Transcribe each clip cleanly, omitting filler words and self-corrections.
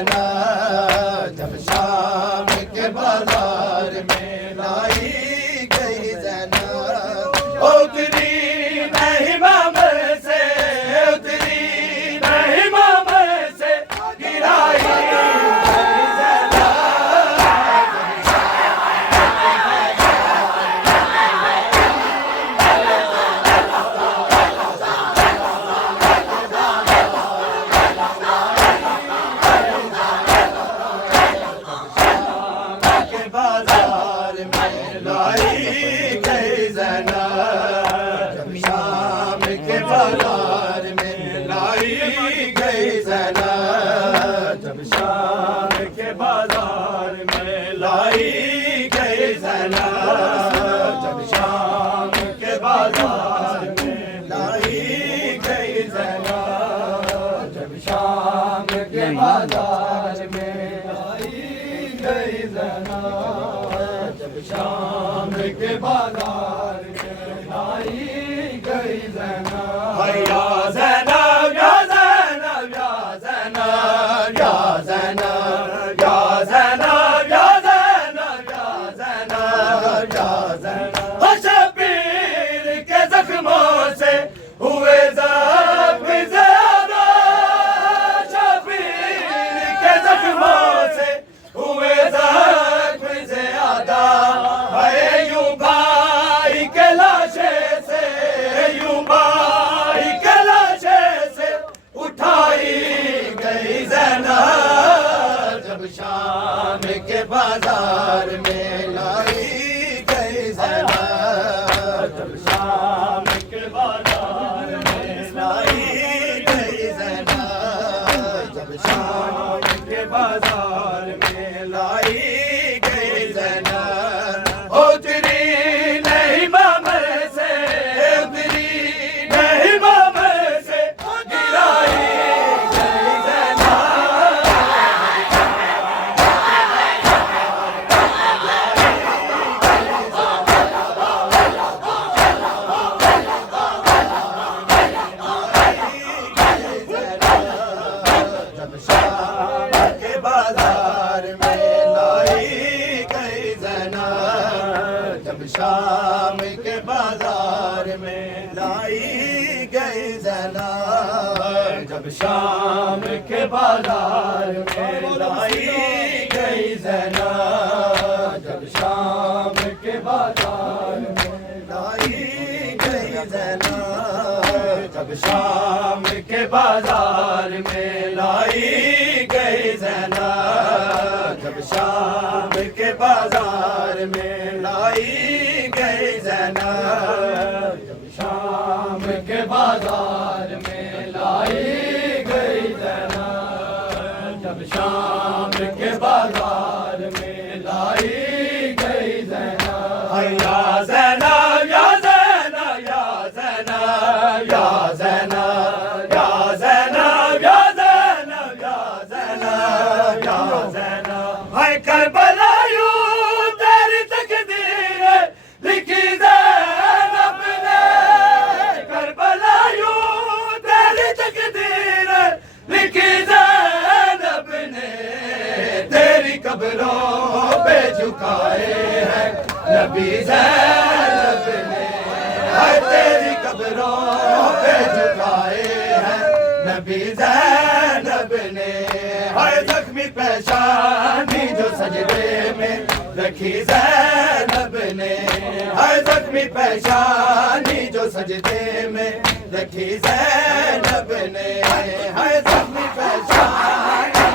زینب جب شام کے بازار میں لائی گئی زینب اتری نہیں مامر سے اتری نہیں مامر سے گرائی بازار میں لائی گئی زینب جب شام کے بازار میں لائی گئی زینب جب شام کے بازار میں لائی گئی زینب جب شام کے بازار میں لائی گئی زینب جب شام کے بازار میں لائی گئی زینب جب شام کے بازار میں لائی گئی زینب یا زینب یا زینب یا زینب یا زینب یا زینب یا زینب یا زینب یا زینب شبیر کے زخموں سے ہوئے زخم زیادہ شبیر کے زخموں سے ہوئے زخم زیادہ اے یوں بھائی کے لاشے سے یوں بھائی کے لاشے سے اٹھائی گئی زینب جب شام کے بازار میں لائی گئی زینب جب شام کے بازار میں لائی گئی زینب جب شام کے بازار میں لائی گئی زینب اتری نہیں مامر سے اتری نہیں مامر سے گرائی گئی زینب جب شام کے بازار میں لائی گئی زینب جب شام کے بازار میں لائی گئی زینب جب شام کے بازار میں لائی گئی زینب جب شام کے بازار میں لائی گئی زینب جب شام کے بازار میں لائی گئی زینب جب شام کے بازار میں لائی گئی زینب جب شام کے بازار میں لائی گئی زینب جب شام کے بازار میں لائی گئی زینب یا زینب یا زینب یا زینب یا زینب یا زینب یا زینب یا زینب یا زینب ہائے کربلایوں تیری تقدیر لکھی زینب نے کربلایوں تیری تقدیر لکھی زینب نے تیری قبروں پہ جھکائے ہیں نبی زینب نے تیری قبروں پہ جھکائے ہیں نبی زینب نے زخمی پیشانی جو سجدے میں رکھی زینب نے زخمی پیشانی جو سجدے میں رکھی زینب نے زخمی پیشانی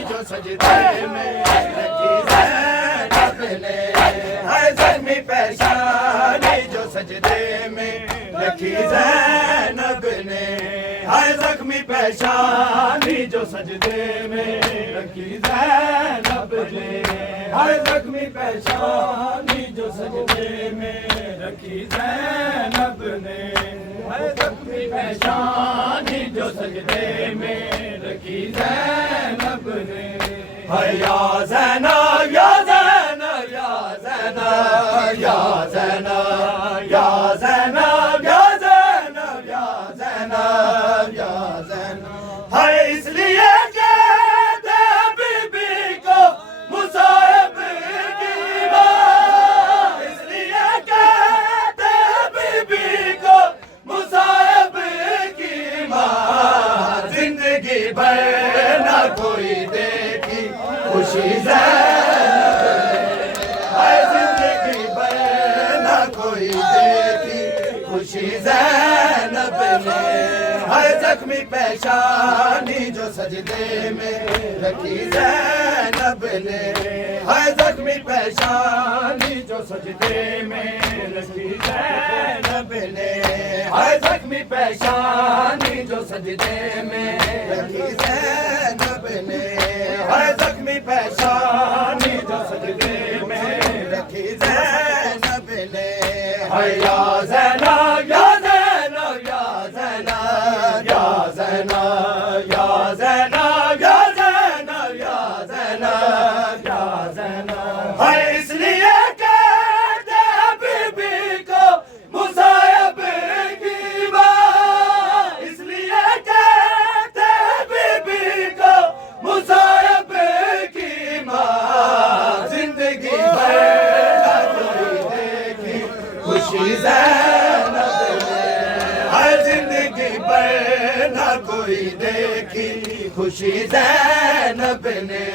جو سجدے میں رکھی زینب نے زخمی پیشانی جو سجدے میں رکھی زینب نے زخمی پیشانی جو سجدے میں رکھی زینب نے زخمی پیشانی جو سجدے میں رکھی زینب نے زخمی پیشانی جو سجدے میں رکھی زینب نے یا زینب یا زینب یا زینب یا زینب یا زینب یا زینب ہے اس لیے کہتے ہیں بی بی کو مصائب کی ماں اس لیے کہتے ہیں بی بی کو مصائب کی ماں زندگی بھر نہ کوئی دیکھی خوشی زینب ہے زندگی بھر نہ کوئی دیکھی خوشی زینب نے ہے زخمی پیشانی جو سجدے میں رکھی زینب نے ہے زخمی پیشانی جو سجدے میں رکھی زینب نے ہے زخمی پیشانی جو سجدے میں رکھی زینب نے ہے زخمی پیشانی جو سجدے میں رکھی زینب نے ہے یا زینب یا زینب یا زینب یا زینب یا زینب یا زینب یا زینب یا زینب ہے اس لیے کہتے ہیں بی بی کو مصائب کی ماں اس لیے کہتے ہیں بی بی کو مصائب کی ماں زندگی بھر نہ کوئی دیکھی خوشی زینب نے ہر زندگی بھر نہ کوئی دیکھی خوشی زینب نے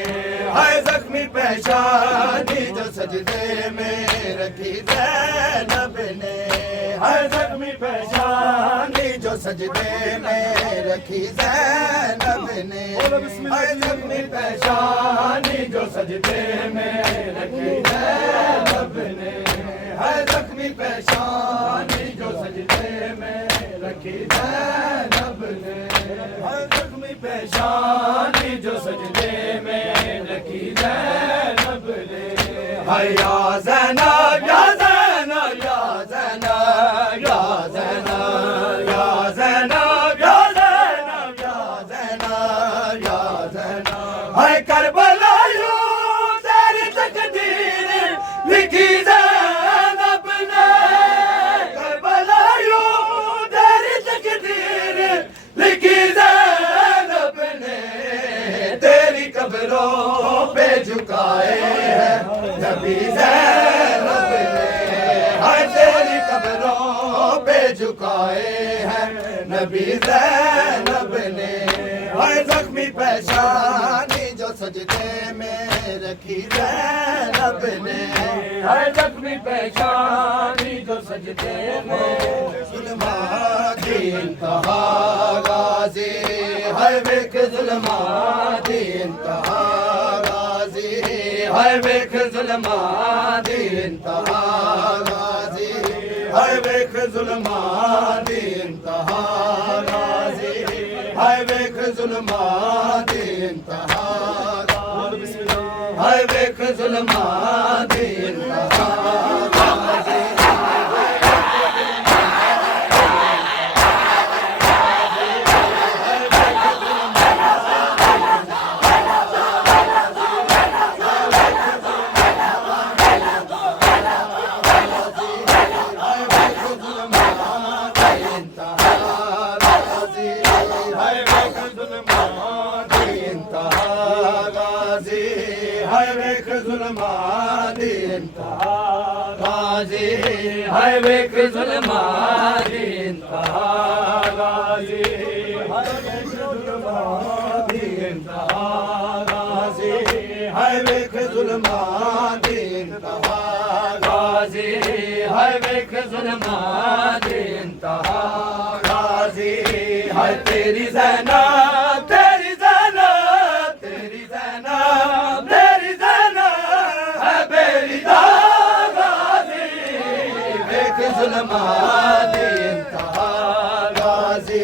ہر زخمی پیشانی جو سجدے میں رکھی زینب نے ہر زخمی پیشانی جو سجدے میں رکھی زینب نے ہر زخمی پیشانی جو سجدے میں رکھی زینب نے ہر زخمی پیشانی جو سجدے میں رکھی زینب نے ہر زخمی پیشانی جو سجدے میں رکھی زینب نے ہے یا زینب یا زینب یا زینب یا زینب یا زینب یا زینب یا زینب یا زینب ہے کربلا یوں تیری تقدیر لکھی زینب نے کربلا یوں تیری تقدیر لکھی زینب نے تیری قبروں پہ جھکائے ہیں نبی زینب نے ہر تیری قبروں پہ جھکائے ہیں نبی زینب نے ہر زخمی پیشانی جو سجدے میں رکھی زینب نے ہر زخمی پیشانی جو سجدے میں ظلمات انتہا غازی ہر ویک ظلمات انتہا غازی ہر ویک ظلمات انتہا غازی ہر ویک ظلمات انتہا غازی ہر ویک ظلمات انتہا غازی ہر ویک ظلمات انتہا غازی ظلمات انتہا غازی ہر ویک ظلمات انتہا غازی ہر ویک ظلمات انتہا غازی ہر ویک ظلمات انتہا غازی ہر ویک ظلمات انتہا غازی ہر تیری زینب تیری زینب تیری زینب تیری ظلمات انتہا غازی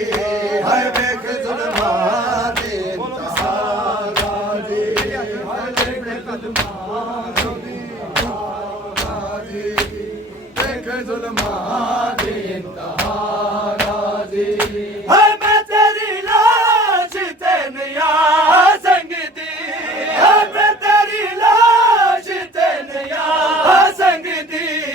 ہر ویک ظلمات انتہا غازی ہر ویک ظلمات غازی ویک ظلمات انتہا غازی ہے میں تیری لاش تینیا سنگ دی ہے میں تیری لاش تینیا سنگ دی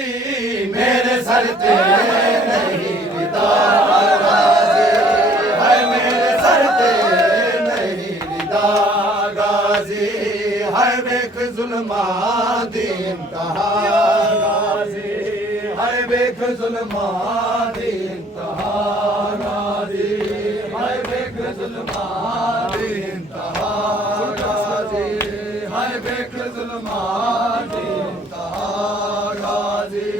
ظلماں دی انتہا غازی ہائے ویکھ ظلماں دی انتہا غازی ہائے ویکھ ظلماں دی انتہا غازی ہائے ویکھ ظلماں دی انتہا غازی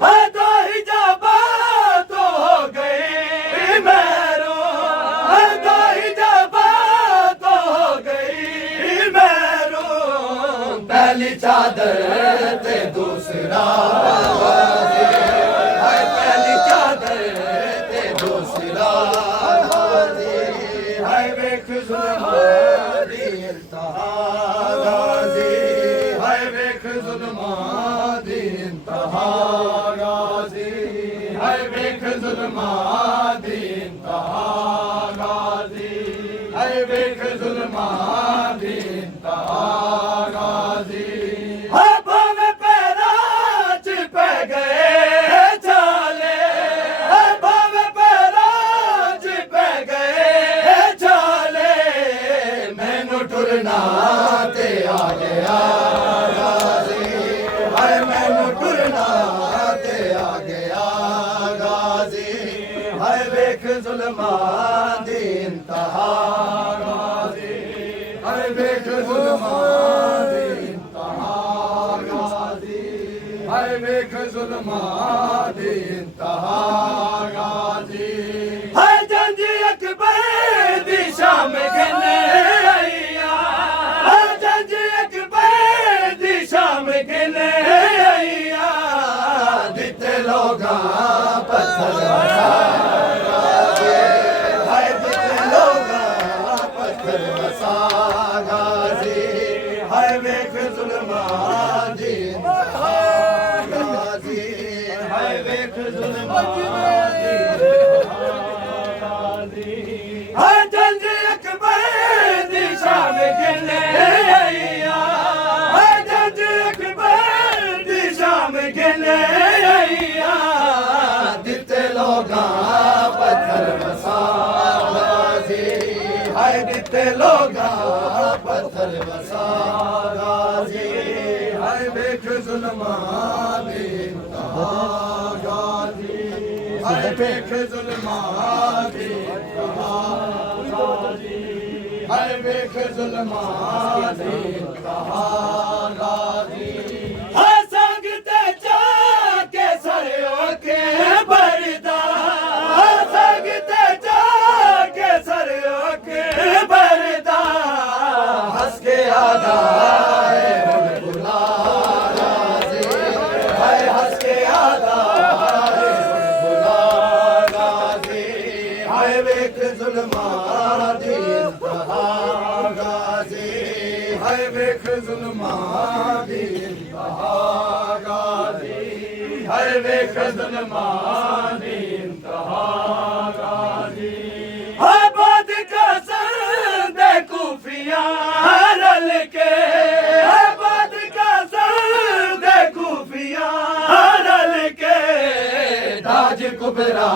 ہائے دو حجاباں تو ہو گئی محروم ہائے دو حجاباں تو ہو گئی محروم پہلی چادر تے دوسرا غازی ہائے پہلی چادر تے دوسرا غازی ہائے ویکھ ظلماں دی انتہا غازی ہائے ویکھ ظلماں دی انتہا غازی ہائے ویکھ ظلماں دی انتہا غازی ہائے ویکھ ظلماں دی انتہا غازی ہائے بھاوے پیراں چ پہ گئے چھالے ہائے بھاوے پیراں چ پہ گئے چھالے مینوں ٹرنا تے آ گیا غازی ہائے مینوں ٹرنا تے آ گیا غازی ہائے ویکھ ظلماں دی انتہا غازی ہائے ویکھ ظلماں دی انتہا غازی ہائے ویکھ ظلماں دی انتہا غازی ہائے جنگ اکبر دی شام گھنے آئیا ہائے جنگ اکبر دی شام گھنے آئیا دتے لوگاں پتھر وسا غازی ہائے دتے لوگاں پتھر وسا غازی ہائے ویکھ ظلماں دی انتہا غازی ہائے ویکھ ظلماں دی انتہا غازی ہائے جنگ اکبر دی شام گھنے آئیا ہائے جنگ اکبر دی شام گھنے آئیا دتے لوگاں پتھر وسا غازی ہائے دتے لوگاں پتھر وسا غازی ہائے ویکھ ظلماں دی انتہا غازی ہائے ویکھ ظلماں دی انتہا غازی ہائے ویکھ ظلماں دی انتہا غازی ہائے سنگ تے جا کے سریو کے بردا ہائے سنگ تے جا کے سریو کے بردا ہنس کے آدا ہے ہن بلا غازی ہائے ہنس کے آدا ہے ہن بلا غازی ہائے ویکھ ظلماں دی انتہا غازی ہائے ویکھ ظلماں دی انتہا غازی ہائے ویکھ ظلماں دی انتہا غازی ہائے باد قاسم دے کوفیاں رل کے ہائے باد قاسم دے کوفیاں رل کے تاج کبرا